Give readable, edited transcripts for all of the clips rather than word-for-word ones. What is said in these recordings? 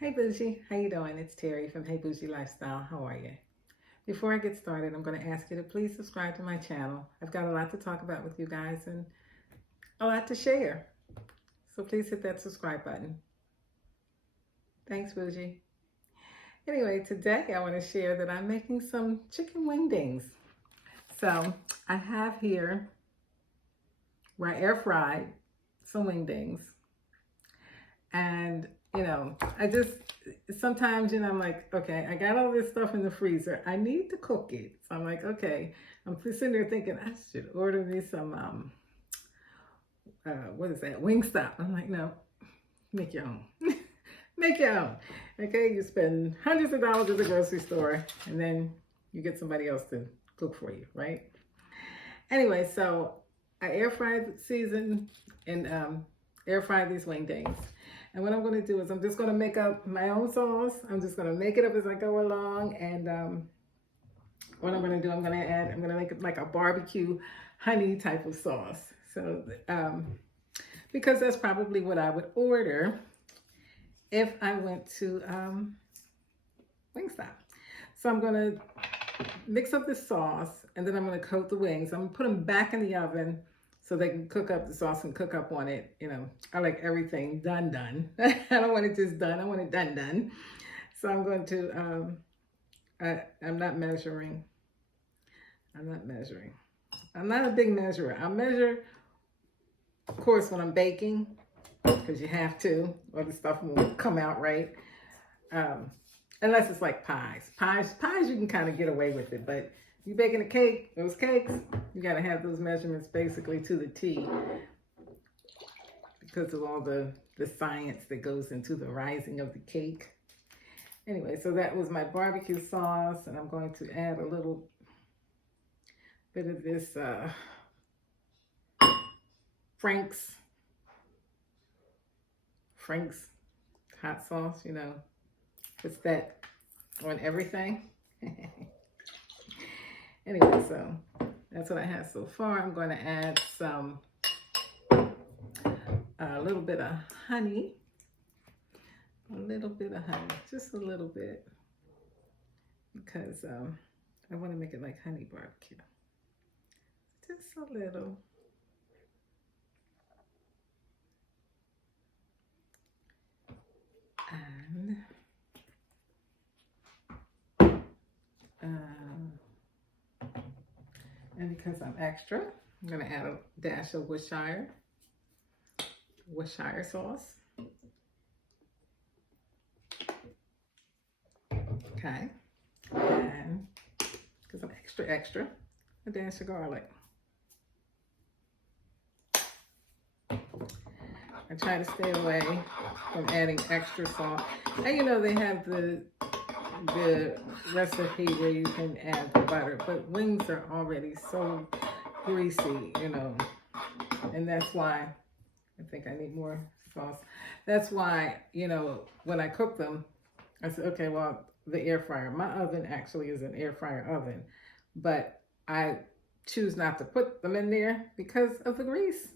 Hey Bougie, how you doing? It's Terry from Hey Bougie Lifestyle. How are you? Before I get started, I'm going to ask you to please subscribe to my channel. I've got a lot to talk about with you guys and a lot to share. So please hit that subscribe button. Thanks, Bougie. Anyway, today I want to share that I'm making some chicken wingdings. So I have here where I air fried some wingdings. And I just sometimes, I'm like, okay, I got all this stuff in the freezer. I need to cook it. So I'm like, okay, I'm sitting there thinking I should order me some, what is that? Wingstop. I'm like, no, make your own. Make your own. Okay, you spend hundreds of dollars at the grocery store and then you get somebody else to cook for you, right? Anyway, so I air fried season and air fry these wingdings. And what I'm going to do is I'm just going to make up my own sauce. I'm just going to make it up as I go along. And what I'm going to do, I'm going to make it like a barbecue honey type of sauce. So because that's probably what I would order if I went to Wingstop. So I'm going to mix up the sauce and then I'm going to coat the wings. I'm going to put them back in the oven so they can cook up the sauce and cook up on it. I like everything done. I don't want it just done. I want it done. So I'm going to, I'm not measuring. I'm not a big measurer. I measure, of course, when I'm baking, because you have to, or the stuff won't come out right. Unless it's like pies. Pies, you can kind of get away with it, but you baking a cake, those cakes, you got to have those measurements basically to the T because of all the science that goes into the rising of the cake. Anyway, so that was my barbecue sauce, and I'm going to add a little bit of this Frank's hot sauce, it's that on everything. Anyway, so that's what I have so far. I'm going to add a little bit of honey. Just a little bit, because I want to make it like honey barbecue. Just a little. And because I'm extra, I'm going to add a dash of Worcestershire sauce. Okay. And because I'm extra, a dash of garlic. I try to stay away from adding extra salt. And they have the recipe where you can add the butter, but wings are already so greasy, and that's why I think I need more sauce. That's why, when I cook them, I said, okay, well, the air fryer, my oven actually is an air fryer oven, but I choose not to put them in there because of the grease.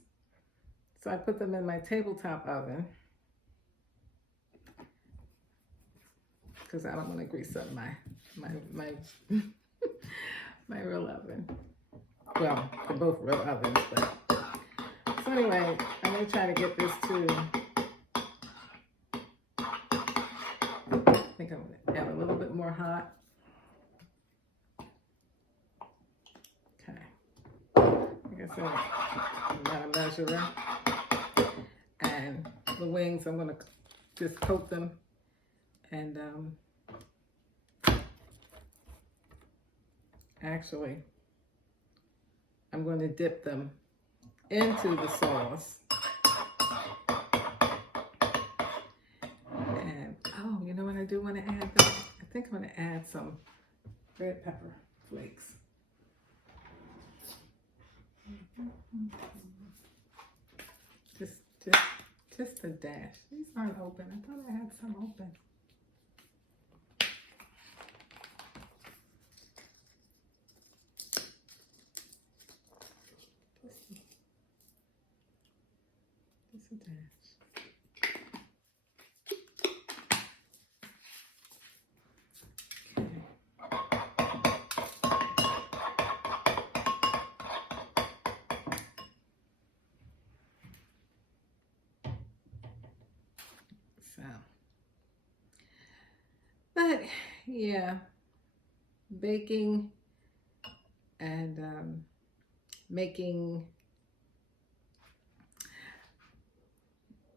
So I put them in my tabletop oven because I don't want to grease up my my real oven. Well, they're both real ovens, but so anyway, I'm gonna try to get this to. I think I'm gonna add a little bit more hot. Okay, like I said, I'm not a measurer, and the wings I'm gonna just coat them and actually I'm going to dip them into the sauce. And oh, you know what I do want to add though? I think I'm going to add some red pepper flakes. Just a dash. These aren't open. I thought I had some open. Just a dash. But yeah, baking and making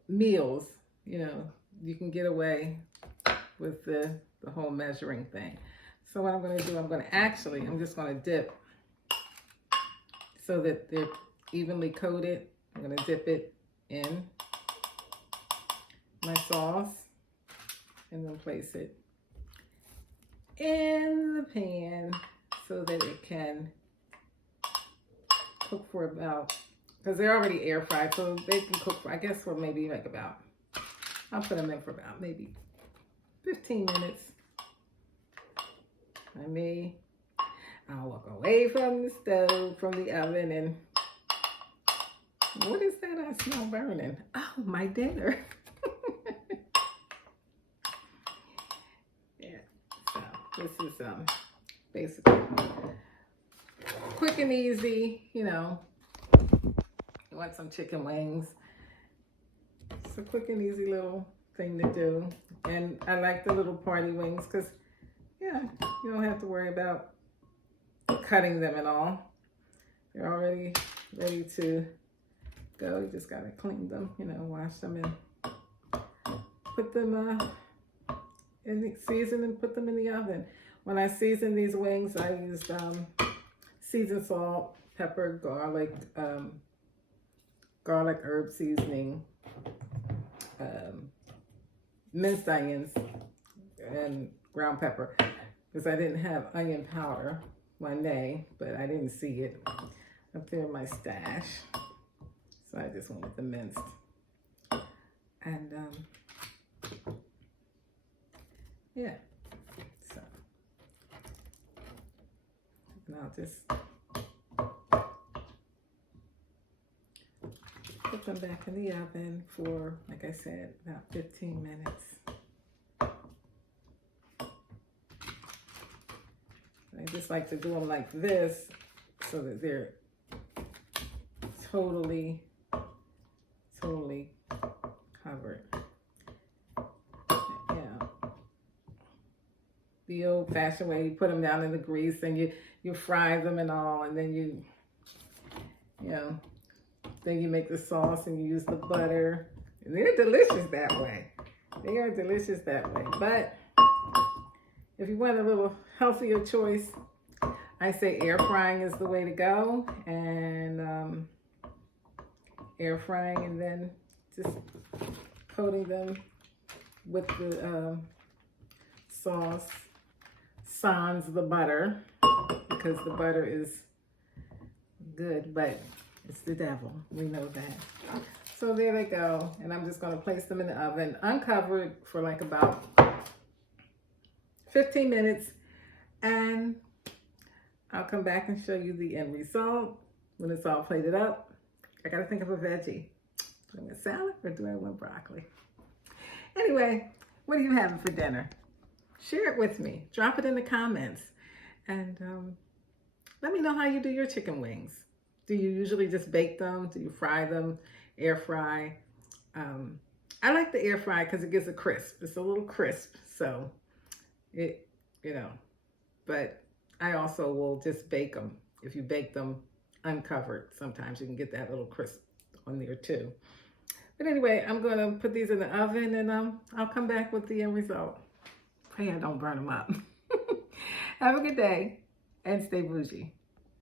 meals, you know, you can get away with the whole measuring thing. So what I'm going to do, I'm just going to dip so that they're evenly coated. I'm going to dip it in my sauce and then place it in the pan so that it can cook for about, because they're already air fried, so they can cook for, I guess, for maybe like about, I'll put them in for about maybe 15 minutes. I'll walk away from the stove, from the oven, and what is that I smell burning? Oh, my dinner. Yeah, so this is basically quick and easy, you know. You want some chicken wings. It's a quick and easy little thing to do. And I like the little party wings because, yeah, you don't have to worry about cutting them and all. They're already ready to go. You just gotta clean them, you know, wash them and put them in the season and put them in the oven. When I season these wings, I used seasoned salt, pepper, garlic herb seasoning, minced onions, and ground pepper, because I didn't have onion powder one day, but I didn't see it up there in my stash, so I just went with the minced. And yeah, so, and I'll just put them back in the oven for, like I said, about 15 minutes. I just like to do them like this so that they're totally covered. Yeah. The old-fashioned way, you put them down in the grease and you fry them and all, and then you know, then you make the sauce and you use the butter. And they're delicious that way. They are delicious that way. But if you want a little healthier choice, I say air frying is the way to go. And air frying and then just coating them with the sauce, sans the butter, because the butter is good, but it's the devil. We know that. So there they go. And I'm just going to place them in the oven, uncovered, for like about 15 minutes. And I'll come back and show you the end result when it's all plated up. I got to think of a veggie. Do I want salad or do I want broccoli? Anyway, what are you having for dinner? Share it with me. Drop it in the comments. And let me know how you do your chicken wings. Do you usually just bake them? Do you fry them, air fry? I like the air fry because it gives a crisp. It's a little crisp, so it, you know, but I also will just bake them. If you bake them uncovered, sometimes you can get that little crisp on there too. But anyway, I'm going to put these in the oven and I'll come back with the end result. Hey, I don't burn them up. Have a good day and stay bougie.